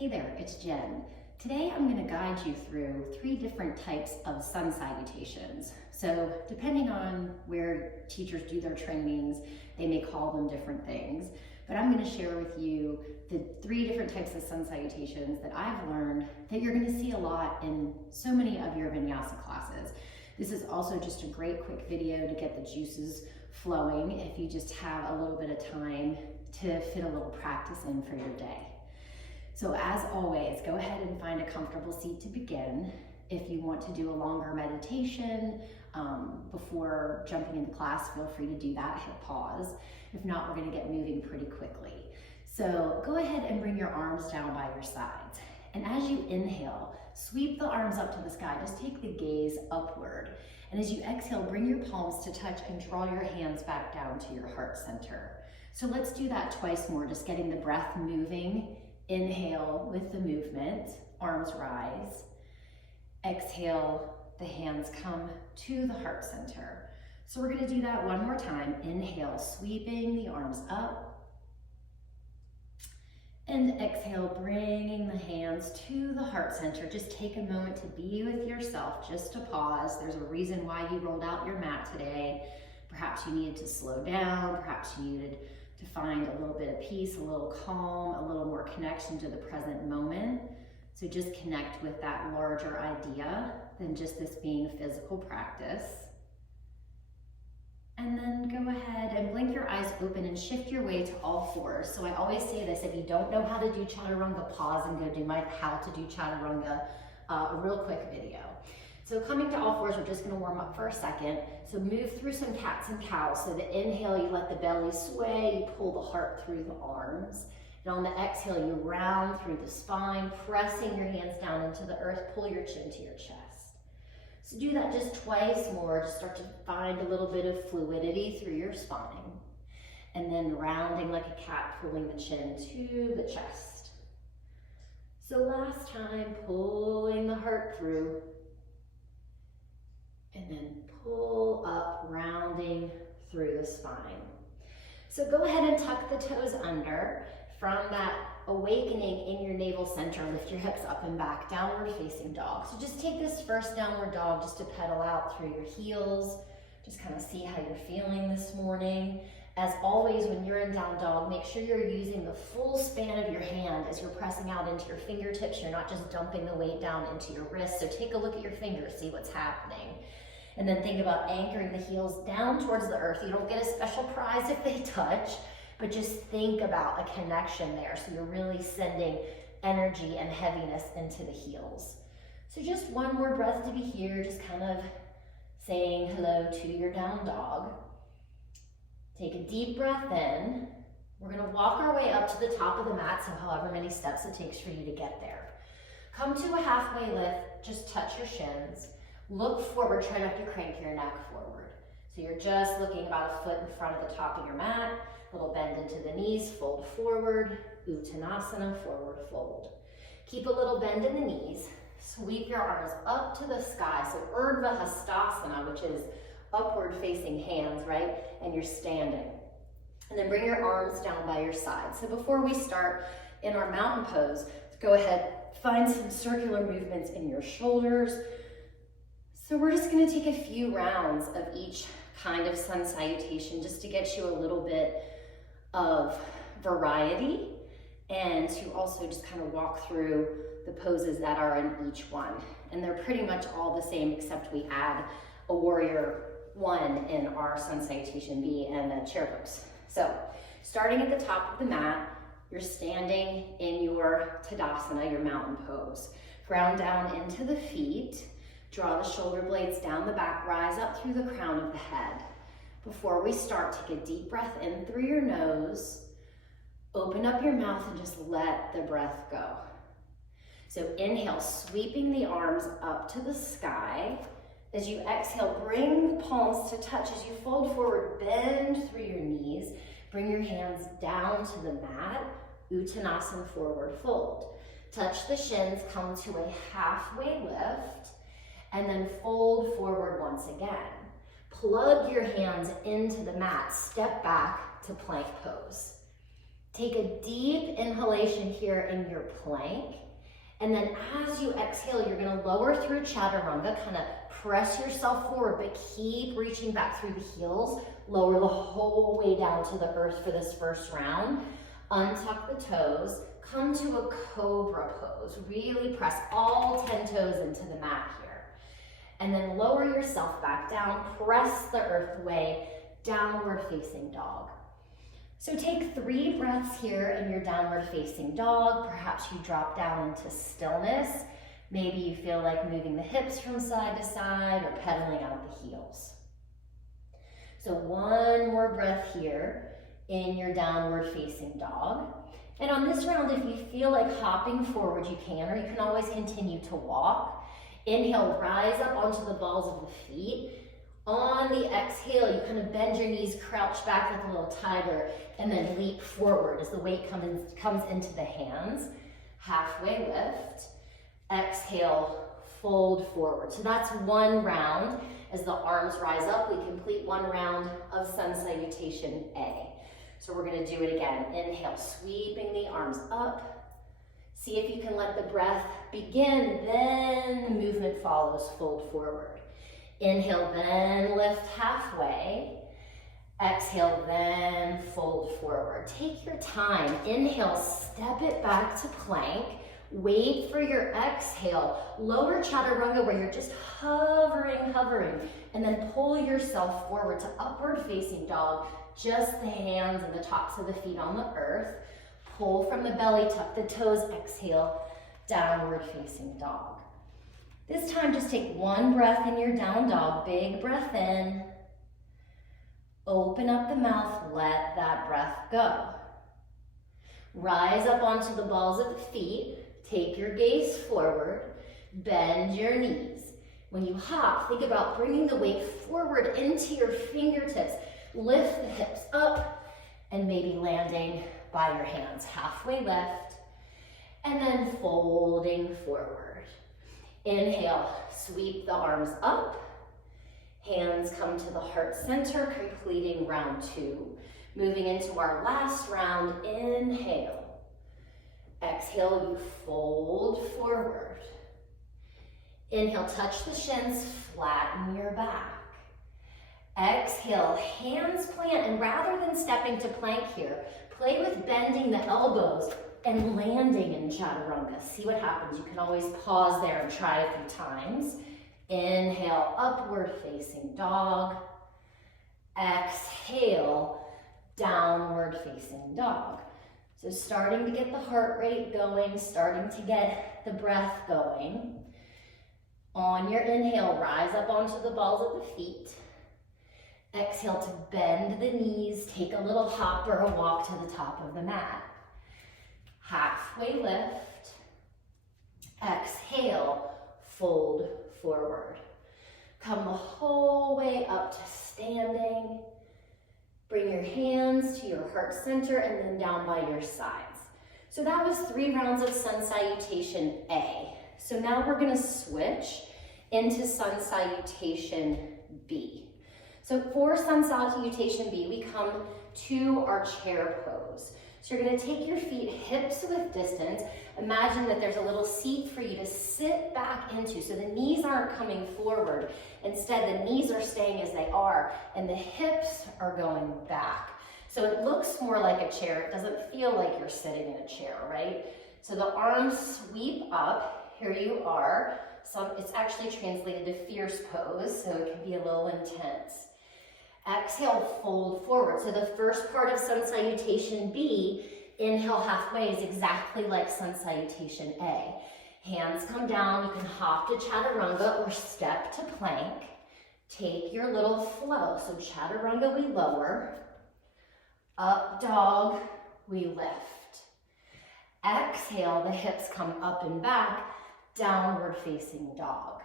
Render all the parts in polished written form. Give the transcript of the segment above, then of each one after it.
Hey there, it's Jen. Today I'm going to guide you through 3 different types of sun salutations. So depending on where teachers do their trainings, they may call them different things. But I'm going to share with you the 3 different types of sun salutations that I've learned that you're going to see a lot in so many of your vinyasa classes. This is also just a great quick video to get the juices flowing if you just have a little bit of time to fit a little practice in for your day. So as always, go ahead and find a comfortable seat to begin. If you want to do a longer meditation before jumping into class, feel free to do that, hit pause. If not, we're gonna get moving pretty quickly. So go ahead and bring your arms down by your sides. And as you inhale, sweep the arms up to the sky. Just take the gaze upward. And as you exhale, bring your palms to touch and draw your hands back down to your heart center. So let's do that twice more, just getting the breath moving. Inhale with the movement, arms rise. Exhale, the hands come to the heart center. So we're gonna do that one more time. Inhale, sweeping the arms up. And exhale, bringing the hands to the heart center. Just take a moment to be with yourself, just to pause. There's a reason why you rolled out your mat today. Perhaps you needed to slow down, perhaps you needed to find a little bit of peace, a little calm, a little more connection to the present moment. So just connect with that larger idea than just this being a physical practice. And then go ahead and blink your eyes open and shift your way to all fours. So I always say this, if you don't know how to do Chaturanga, pause and go do my how to do Chaturanga, a real quick video. So coming to all fours, we're just gonna warm up for a second. So move through some cats and cows. So the inhale, you let the belly sway, you pull the heart through the arms. And on the exhale, you round through the spine, pressing your hands down into the earth, pull your chin to your chest. So do that just twice more, just start to find a little bit of fluidity through your spine. And then rounding like a cat, pulling the chin to the chest. So last time, pulling the heart through. And then pull up, rounding through the spine. So go ahead and tuck the toes under. From that awakening in your navel center, lift your hips up and back, downward facing dog. So just take this first downward dog just to pedal out through your heels. Just kind of see how you're feeling this morning. As always, when you're in down dog, make sure you're using the full span of your hand as you're pressing out into your fingertips. You're not just dumping the weight down into your wrists. So take a look at your fingers, see what's happening. And then think about anchoring the heels down towards the earth. You don't get a special prize if they touch, but just think about a connection there. So you're really sending energy and heaviness into the heels. So just one more breath to be here, just kind of saying hello to your down dog. Take a deep breath in. We're gonna walk our way up to the top of the mat, so however many steps it takes for you to get there. Come to a halfway lift, just touch your shins. Look forward, try not to crank your neck forward. So you're just looking about a foot in front of the top of your mat, little bend into the knees, fold forward, Uttanasana, forward fold. Keep a little bend in the knees, sweep your arms up to the sky. So Urdhva Hastasana, which is upward facing hands, right? And you're standing. And then bring your arms down by your side. So before we start in our mountain pose, go ahead, find some circular movements in your shoulders. So we're just gonna take a few rounds of each kind of sun salutation just to get you a little bit of variety and to also just kind of walk through the poses that are in each one. And they're pretty much all the same except we add a warrior one in our sun salutation B and a chair pose. So starting at the top of the mat, you're standing in your Tadasana, your mountain pose. Ground down into the feet. Draw the shoulder blades down the back, rise up through the crown of the head. Before we start, take a deep breath in through your nose, open up your mouth and just let the breath go. So inhale, sweeping the arms up to the sky. As you exhale, bring the palms to touch. As you fold forward, bend through your knees, bring your hands down to the mat, Uttanasana, forward fold. Touch the shins, come to a halfway lift, and then fold forward once again. Plug your hands into the mat, step back to plank pose. Take a deep inhalation here in your plank. And then as you exhale, you're gonna lower through Chaturanga, kind of press yourself forward, but keep reaching back through the heels. Lower the whole way down to the earth for this first round. Untuck the toes, come to a cobra pose. Really press all 10 toes into the mat here. And then lower yourself back down, press the earth away, downward facing dog. So take 3 breaths here in your downward facing dog. Perhaps you drop down into stillness. Maybe you feel like moving the hips from side to side or pedaling out the heels. So 1 more breath here in your downward facing dog. And on this round, if you feel like hopping forward, you can, or you can always continue to walk. Inhale, rise up onto the balls of the feet. On the exhale, you kind of bend your knees, crouch back like a little tiger, and then leap forward as the weight comes into the hands. Halfway lift. Exhale, fold forward. So that's 1 round. As the arms rise up, we complete 1 round of Sun Salutation A. So we're gonna do it again. Inhale, sweeping the arms up. See if you can let the breath begin, then the movement follows, fold forward. Inhale, then lift halfway. Exhale, then fold forward. Take your time. Inhale, step it back to plank. Wait for your exhale. Lower Chaturanga where you're just hovering, and then pull yourself forward to upward facing dog. Just the hands and the tops of the feet on the earth. Pull from the belly, tuck the toes, exhale, downward facing dog. This time, just take 1 breath in your down dog. Big breath in. Open up the mouth, let that breath go. Rise up onto the balls of the feet. Take your gaze forward. Bend your knees. When you hop, think about bringing the weight forward into your fingertips. Lift the hips up and maybe landing by your hands. Halfway left and then folding forward. Inhale, sweep the arms up. Hands come to the heart center, completing round 2. Moving into our last round, inhale. Exhale, you fold forward. Inhale, touch the shins, flatten your back. Exhale, hands plant, and rather than stepping to plank here, play with bending the elbows and landing in Chaturanga. See what happens. You can always pause there and try a few times. Inhale, upward facing dog. Exhale, downward facing dog. So starting to get the heart rate going, starting to get the breath going. On your inhale, rise up onto the balls of the feet. Exhale to bend the knees, take a little hop or a walk to the top of the mat. Halfway lift. Exhale, fold forward. Come the whole way up to standing. Bring your hands to your heart center and then down by your sides. So that was 3 rounds of Sun Salutation A. So now we're gonna switch into Sun Salutation B. So for Sun Salutation B, we come to our chair pose. So you're gonna take your feet hips width distance. Imagine that there's a little seat for you to sit back into. So the knees aren't coming forward. Instead, the knees are staying as they are and the hips are going back. So it looks more like a chair. It doesn't feel like you're sitting in a chair, right? So the arms sweep up. Here you are. It's actually translated to fierce pose, so it can be a little intense. Exhale, fold forward. So the first part of Sun Salutation B, inhale halfway, is exactly like Sun Salutation A. Hands come down, you can hop to Chaturanga or step to plank. Take your little flow. So Chaturanga, we lower. Up dog, we lift. Exhale, the hips come up and back, downward facing dog.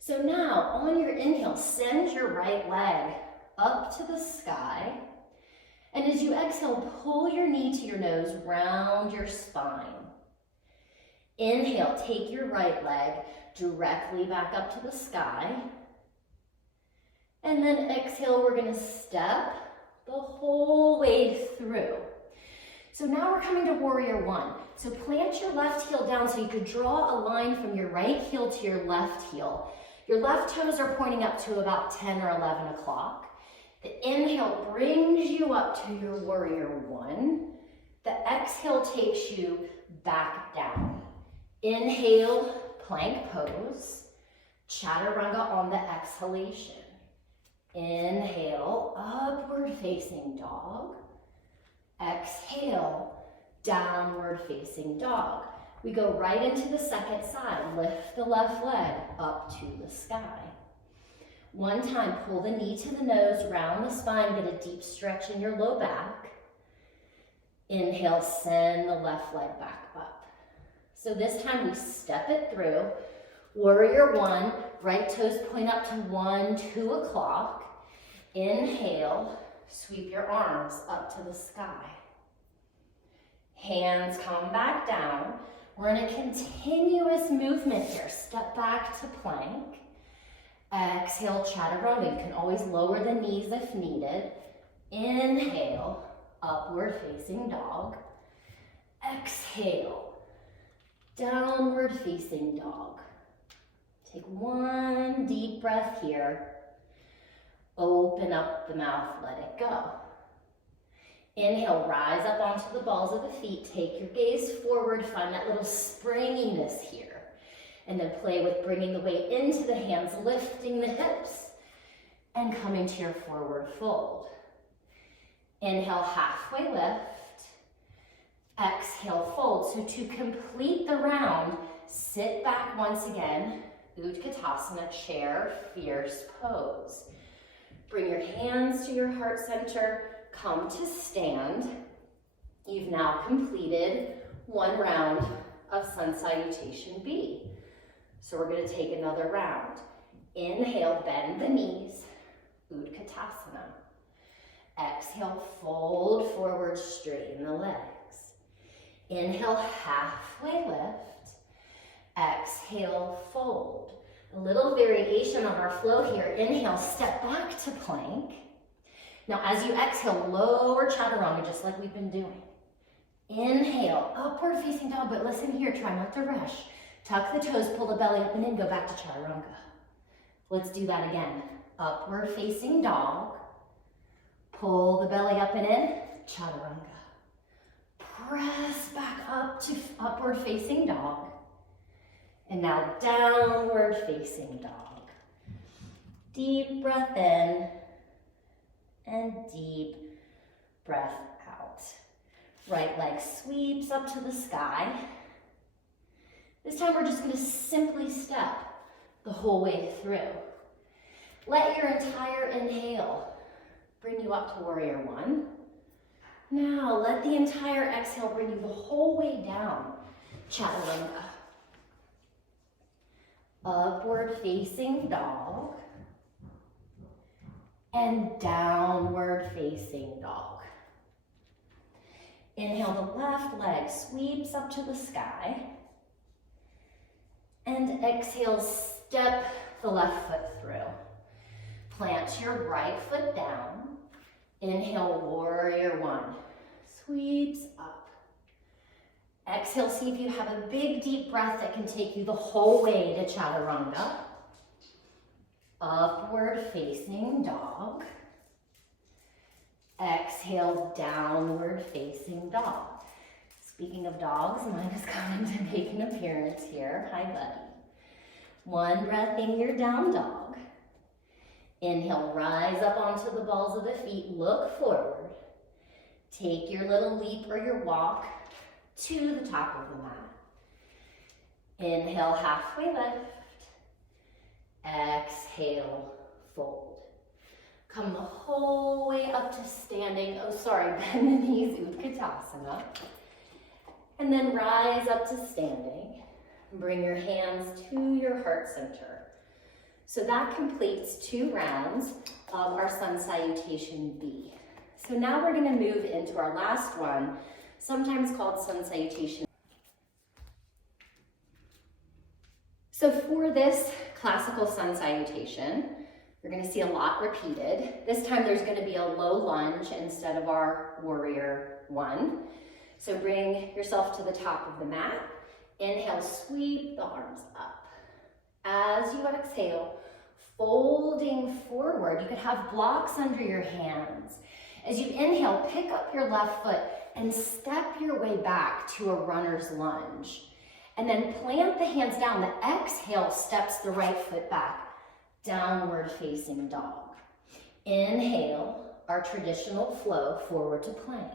So now, on your inhale, send your right leg up to the sky. And as you exhale, pull your knee to your nose, round your spine. Inhale, take your right leg directly back up to the sky. And then exhale, we're gonna step the whole way through. So now we're coming to warrior one. So plant your left heel down so you could draw a line from your right heel to your left heel. Your left toes are pointing up to about 10 or 11 o'clock. The inhale brings you up to your warrior one. The exhale takes you back down. Inhale, plank pose. Chaturanga on the exhalation. Inhale, upward facing dog. Exhale, downward facing dog. We go right into the second side. Lift the left leg up to the sky. One time, pull the knee to the nose, round the spine, get a deep stretch in your low back. Inhale, send the left leg back up. So this time we step it through. Warrior one, right toes point up to 1, 2 o'clock. Inhale, sweep your arms up to the sky. Hands come back down. We're in a continuous movement here. Step back to plank. Exhale, chaturanga. You can always lower the knees if needed. Inhale, upward facing dog. Exhale, downward facing dog. Take one deep breath here. Open up the mouth, let it go. Inhale, rise up onto the balls of the feet. Take your gaze forward, find that little springiness here. And then play with bringing the weight into the hands, lifting the hips, and coming to your forward fold. Inhale, halfway lift. Exhale, fold. So to complete the round, sit back once again. Utkatasana, chair, fierce pose. Bring your hands to your heart center. Come to stand. You've now completed one round of Sun Salutation B. So we're going to take another round. Inhale, bend the knees, Utkatasana. Exhale, fold forward, straighten the legs. Inhale, halfway lift. Exhale, fold. A little variation on our flow here. Inhale, step back to plank. Now as you exhale, lower chaturanga, just like we've been doing. Inhale, upward facing dog, but listen here, try not to rush. Tuck the toes, pull the belly up and in, go back to chaturanga. Let's do that again. Upward facing dog. Pull the belly up and in, chaturanga. Press back up to upward facing dog. And now downward facing dog. Deep breath in and deep breath out. Right leg sweeps up to the sky. This time we're just going to simply step the whole way through. Let your entire inhale bring you up to warrior one. Now let the entire exhale bring you the whole way down. Chaturanga. Upward facing dog. And downward facing dog. Inhale, the left leg sweeps up to the sky. And exhale, step the left foot through. Plant your right foot down. Inhale, warrior one. Sweeps up. Exhale, see if you have a big deep breath that can take you the whole way to chaturanga. Upward facing dog. Exhale, downward facing dog. Speaking of dogs, mine is coming to make an appearance here. Hi, buddy. One breath in your down dog. Inhale, rise up onto the balls of the feet, look forward. Take your little leap or your walk to the top of the mat. Inhale, halfway lift. Exhale, fold. Come the whole way up to standing. Oh, sorry, bend the knees, Utkatasana. And then rise up to standing. Bring your hands to your heart center. So that completes 2 rounds of our Sun Salutation B. So now we're going to move into our last one, sometimes called Sun Salutation. So for this classical Sun Salutation, you're going to see a lot repeated. This time there's going to be a low lunge instead of our warrior one. So bring yourself to the top of the mat. Inhale, sweep the arms up. As you exhale, folding forward. You could have blocks under your hands. As you inhale, pick up your left foot and step your way back to a runner's lunge. And then plant the hands down. The exhale steps the right foot back, downward facing dog. Inhale, our traditional flow, forward to plank.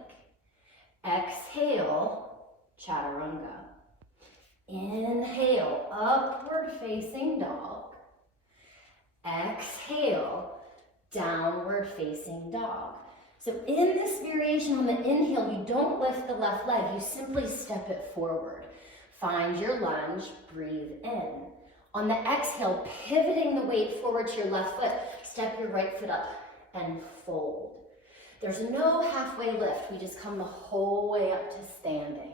Exhale, chaturanga. Inhale, upward facing dog. Exhale, downward facing dog. So in this variation on the inhale, you don't lift the left leg, you simply step it forward. Find your lunge, breathe in. On the exhale, pivoting the weight forward to your left foot, step your right foot up and fold. There's no halfway lift, we just come the whole way up to standing.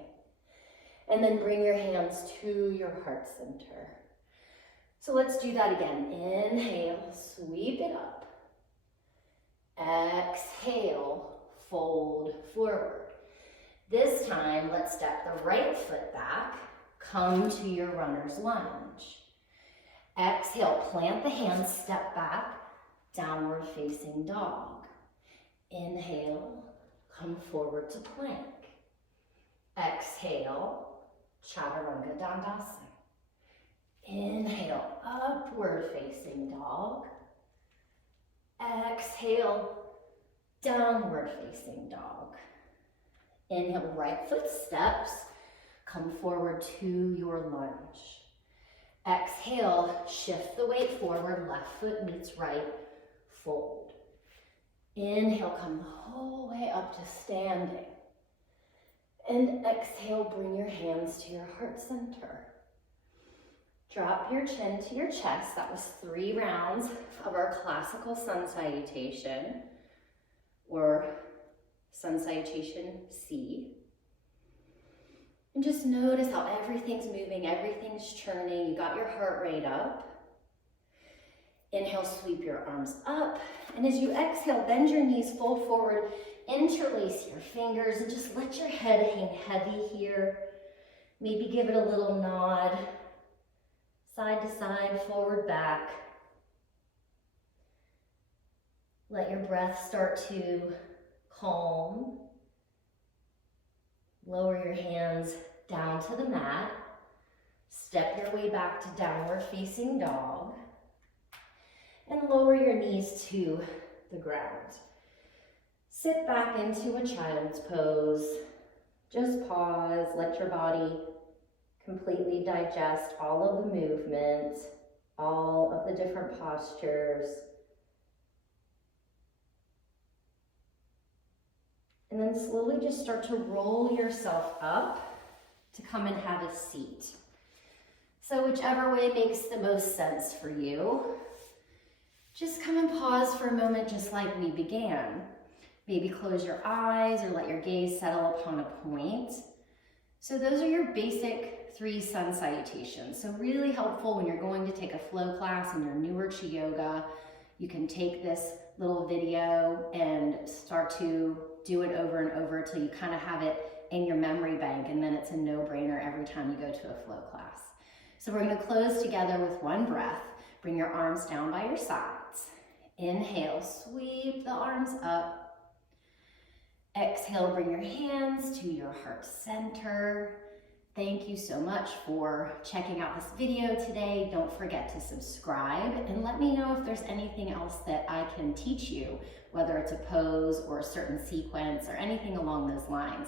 And then bring your hands to your heart center. So let's do that again. Inhale, sweep it up. Exhale, fold forward. This time, let's step the right foot back, come to your runner's lunge. Exhale, plant the hands, step back, downward facing dog. Inhale, come forward to plank. Exhale, Chaturanga Dandasana. Inhale, upward facing dog. Exhale, downward facing dog. Inhale, right foot steps, come forward to your lunge. Exhale, shift the weight forward, left foot meets right, fold. Inhale, come the whole way up to standing. And exhale, bring your hands to your heart center. Drop your chin to your chest. That was 3 rounds of our classical Sun Salutation, or Sun Salutation C. And just notice how everything's moving, everything's churning. You got your heart rate up. Inhale, sweep your arms up. And as you exhale, bend your knees, fold forward, interlace your fingers, and just let your head hang heavy here. Maybe give it a little nod. Side to side, forward, back. Let your breath start to calm. Lower your hands down to the mat. Step your way back to downward facing dog. And lower your knees to the ground. Sit back into a child's pose. Just pause, let your body completely digest all of the movement, all of the different postures. And then slowly just start to roll yourself up to come and have a seat. So whichever way makes the most sense for you, just come and pause for a moment just like we began. Maybe close your eyes or let your gaze settle upon a point. So those are your basic 3 Sun Salutations. So really helpful when you're going to take a flow class and you're newer to yoga. You can take this little video and start to do it over and over till you kind of have it in your memory bank, and then it's a no-brainer every time you go to a flow class. So we're going to close together with one breath. Bring your arms down by your sides. Inhale, sweep the arms up. Exhale, bring your hands to your heart center. Thank you so much for checking out this video today. Don't forget to subscribe and let me know if there's anything else that I can teach you, whether it's a pose or a certain sequence or anything along those lines.